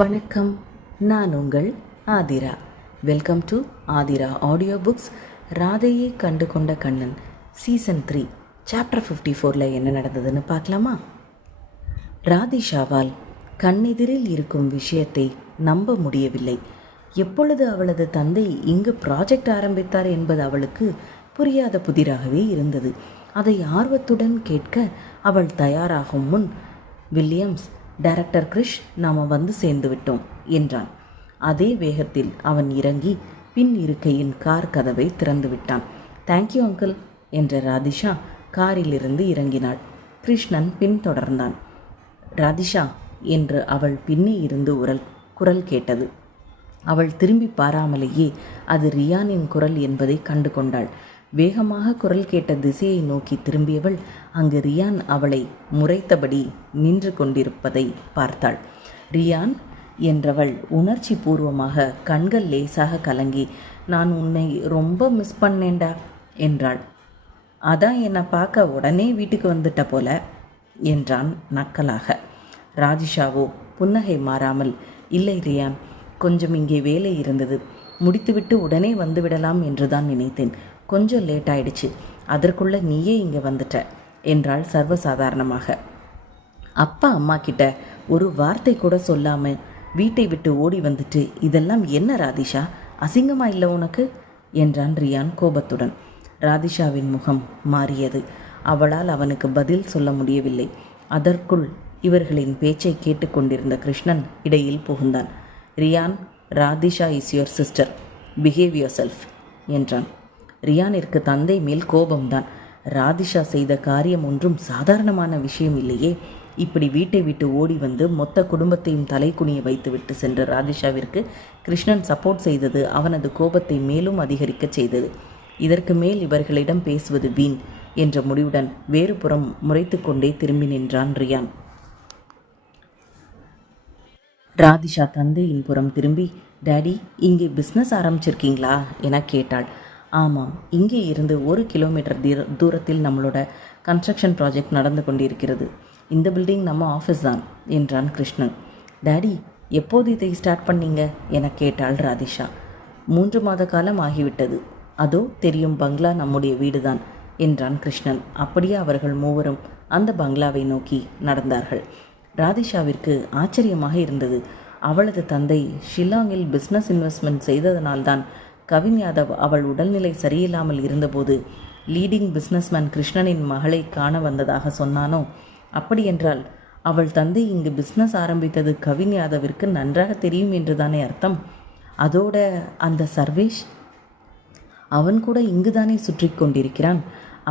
வணக்கம், நான் உங்கள் Aathira. Welcome to Aathira audio books. ராதையை கண்டு கொண்ட கண்ணன் சீசன் 3 சாப்டர் 54 என்ன நடந்ததுன்னு பார்க்கலாமா? ராதிஷாவால் கண்ணெதிரில் இருக்கும் விஷயத்தை நம்ப முடியவில்லை. எப்பொழுது அவளது தந்தை இங்கு ப்ராஜெக்ட் ஆரம்பித்தார் என்பது அவளுக்கு புரியாத புதிராகவே இருந்தது. அதை ஆர்வத்துடன் கேட்க அவள் தயாராகும் முன், வில்லியம்ஸ், டைரக்டர் கிரிஷ், நாம் வந்து சேர்ந்து விட்டோம் என்றான். அதே வேகத்தில் அவன் இறங்கி பின் இருக்கையின் கார் கதவை திறந்து விட்டான். தேங்க்யூ அங்கிள் என்ற ராதிஷா காரிலிருந்து இறங்கினாள். கிருஷ்ணன் பின்தொடர்ந்தான். ராதிஷா என்று அவள் பின்னே இருந்து குரல் கேட்டது. அவள் திரும்பி பாராமலேயே அது ரியானின் குரல் என்பதை கண்டு கொண்டாள். வேகமாக குரல் கேட்ட திசையை நோக்கி திரும்பியவள் அங்கு ரியான் அவளை முறைத்தபடி நின்று கொண்டிருப்பதை பார்த்தாள். ரியான் என்றவள் உணர்ச்சி பூர்வமாக கண்கள் லேசாக கலங்கி, நான் உன்னை ரொம்ப மிஸ் பண்ணேன்டா என்றாள். அதான் என்னை பார்க்க உடனே வீட்டுக்கு வந்துட்ட போல என்றான் நக்கலாக. ராதிஷாவோ புன்னகை மாறாமல், இல்லை ரியான், கொஞ்சம் இங்கே வேலை இருந்தது, முடித்துவிட்டு உடனே வந்துவிடலாம் என்று தான் நினைத்தேன். கொஞ்சம் லேட் ஆயிடுச்சு, அதற்குள்ளே நீயே இங்கே வந்துட்ட என்றாள் சர்வசாதாரணமாக. அப்பா அம்மா கிட்ட ஒரு வார்த்தை கூட சொல்லாமல் வீட்டை விட்டு ஓடி வந்துட்டு இதெல்லாம் என்ன ராதிஷா, அசிங்கமா இல்லை உனக்கு என்றான் ரியான் கோபத்துடன். ராதிஷாவின் முகம் மாறியது. அவளால் அவனுக்கு பதில் சொல்ல முடியவில்லை. அதற்குள் இவர்களின் பேச்சை கேட்டுக்கொண்டிருந்த கிருஷ்ணன் இடையில் புகுந்தான். Riyan, Radhisha is your sister, behave yourself என்றான். ரியானிற்கு தந்தை மேல் கோபம்தான். ராதிஷா செய்த காரியம் ஒன்றும் சாதாரணமான விஷயம் இல்லையே. இப்படி வீட்டை விட்டு ஓடி வந்து மொத்த குடும்பத்தையும் தலைக்குனிய வைத்துவிட்டு சென்ற ராதிஷாவிற்கு கிருஷ்ணன் சப்போர்ட் செய்தது அவனது கோபத்தை மேலும் அதிகரிக்க செய்தது. இதற்கு மேல் இவர்களிடம் பேசுவது வீண் என்ற முடிவுடன் வேறு புறம் முறைத்து கொண்டே திரும்பி நின்றான் ரியான். ராதிஷா தந்தையின் புறம் திரும்பி, டேடி, இங்கே பிஸ்னஸ் ஆரம்பிச்சிருக்கீங்களா என கேட்டாள். ஆமாம், இங்கே இருந்து 1 கிலோமீட்டர் தூரத்தில் நம்மளோட கன்ஸ்ட்ரக்ஷன் ப்ராஜெக்ட் நடந்து கொண்டிருக்கிறது. இந்த பில்டிங் நம்ம ஆஃபீஸ் தான் என்றான் கிருஷ்ணன். டேடி, எப்போது இதை ஸ்டார்ட் பண்ணீங்க என கேட்டாள் ராதிஷா. 3 மாத காலம் ஆகிவிட்டது. அதோ தெரியும் பங்களா நம்முடைய வீடுதான் என்றான் கிருஷ்ணன். அப்படியே அவர்கள் மூவரும் அந்த பங்களாவை நோக்கி நடந்தார்கள். ராதிஷாவிற்கு ஆச்சரியமாக இருந்தது. அவளது தந்தை ஷில்லாங்கில் பிஸ்னஸ் இன்வெஸ்ட்மெண்ட் செய்ததனால்தான் கவின் யாதவ் அவள் உடல்நிலை சரியில்லாமல் இருந்தபோது லீடிங் பிஸ்னஸ்மேன் கிருஷ்ணனின் மகளை காண வந்ததாக சொன்னானோ? அப்படியென்றால் அவள் தந்தை இங்கு பிஸ்னஸ் ஆரம்பித்தது கவின் யாதவிற்கு நன்றாக தெரியும் என்றுதானே அர்த்தம். அதோட அந்த சர்வேஷ், அவன் கூட இங்குதானே சுற்றி கொண்டிருக்கிறான்.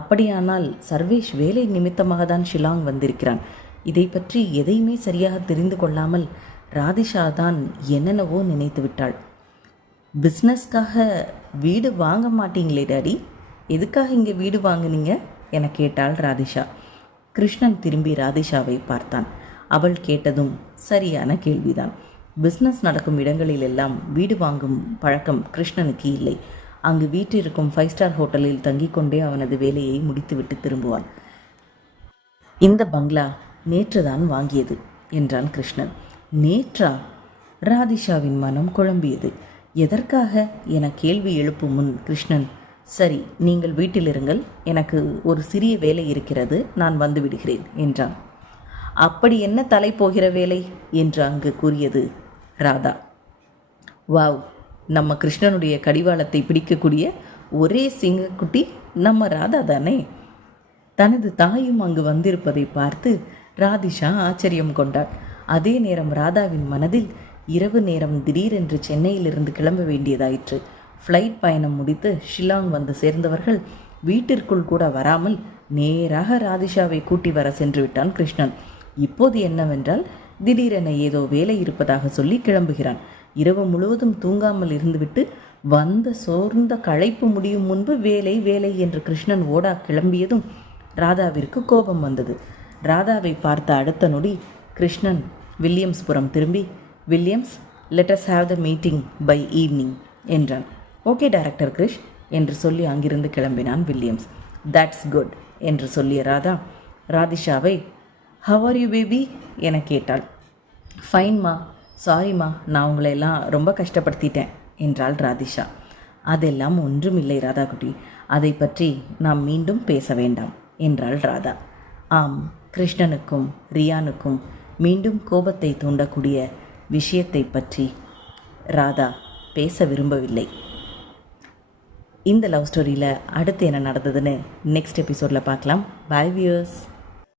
அப்படியானால் சர்வேஷ் வேலை நிமித்தமாக தான் ஷில்லாங் வந்திருக்கிறான். இதை பற்றி எதையுமே சரியாக தெரிந்து கொள்ளாமல் ராதிஷா தான் என்னென்னவோ நினைத்து விட்டாள். பிஸ்னஸ்க்காக வீடு வாங்க மாட்டீங்களே டாடி, எதுக்காக இங்கே வீடு வாங்கினீங்க என கேட்டாள் ராதிஷா. கிருஷ்ணன் திரும்பி ராதிஷாவை பார்த்தான். அவள் கேட்டதும் சரியான கேள்விதான். பிஸ்னஸ் நடக்கும் இடங்களிலெல்லாம் வீடு வாங்கும் பழக்கம் கிருஷ்ணனுக்கு இல்லை. அங்கு வீட்டிற்கும் 5 ஸ்டார் ஹோட்டலில் தங்கிக் கொண்டே அவனது வேலையை முடித்துவிட்டு திரும்புவான். இந்த பங்களா நேற்றுதான் வாங்கியது என்றான் கிருஷ்ணன். நேற்றா? ராதிஷாவின் மனம் குழம்பியது. எதற்காக என கேள்வி எழுப்பும் முன் கிருஷ்ணன், சரி, நீங்கள் வீட்டில் இருங்கள், எனக்கு ஒரு சிறிய வேலை இருக்கிறது, நான் வந்து விடுகிறேன் என்றான். அப்படி என்ன தலை போகிற வேலை என்று அங்கு கூறியது ராதா. வாவ், நம்ம கிருஷ்ணனுடைய கடிவாளத்தை பிடிக்கக்கூடிய ஒரே சிங்கக்குட்டி நம்ம ராதா தானே. தனது தாயும் அங்கு வந்திருப்பதை பார்த்து ராதிஷா ஆச்சரியம் கொண்டாள். அதே நேரம் ராதாவின் மனதில் இரவு நேரம் திடீரென்று சென்னையிலிருந்து கிளம்ப வேண்டியதாயிற்று. ஃப்ளைட் பயணம் முடித்து ஷில்லாங் வந்து சேர்ந்தவர்கள் வீட்டிற்குள் கூட வராமல் நேராக ராதிஷாவை கூட்டி வர சென்று விட்டான் கிருஷ்ணன். இப்போது என்னவென்றால், திடீரென ஏதோ வேலை இருப்பதாக சொல்லி கிளம்புகிறான். இரவு முழுவதும் தூங்காமல் இருந்துவிட்டு வந்த சோர்ந்த களைப்பு முடியும் முன்பு வேலை வேலை என்று கிருஷ்ணன் ஓடா கிளம்பியதும் ராதாவிற்கு கோபம் வந்தது. ராதாவை பார்த்த அடுத்த நொடி கிருஷ்ணன் வில்லியம்ஸ் புறம் திரும்பி, Williams, let us have the meeting by evening என்றான். ஓகே டைரக்டர் கிரிஷ் என்று சொல்லி அங்கிருந்து கிளம்பினான் வில்லியம்ஸ். தட்ஸ் குட் என்று சொல்லிய ராதா ராதிஷாவை, ஹவ் ஆர் யூ பேபி என கேட்டாள். ஃபைன்மா, சாரிம்மா, நான் உங்களை எல்லாம் ரொம்ப கஷ்டப்படுத்திட்டேன் என்றாள் ராதிஷா. அதெல்லாம் ஒன்றுமில்லை ராதாகுட்டி, அதை பற்றி நாம் மீண்டும் பேச வேண்டாம் என்றாள் ராதா. ஆம், கிருஷ்ணனுக்கும் ரியானுக்கும் மீண்டும் கோபத்தை தூண்டக்கூடிய விஷயத்தை பற்றி ராதா பேச விரும்பவில்லை. இந்த லவ் ஸ்டோரியில் அடுத்து என்ன நடந்ததுன்னு நெக்ஸ்ட் எபிசோடில் பார்க்கலாம். Bye viewers.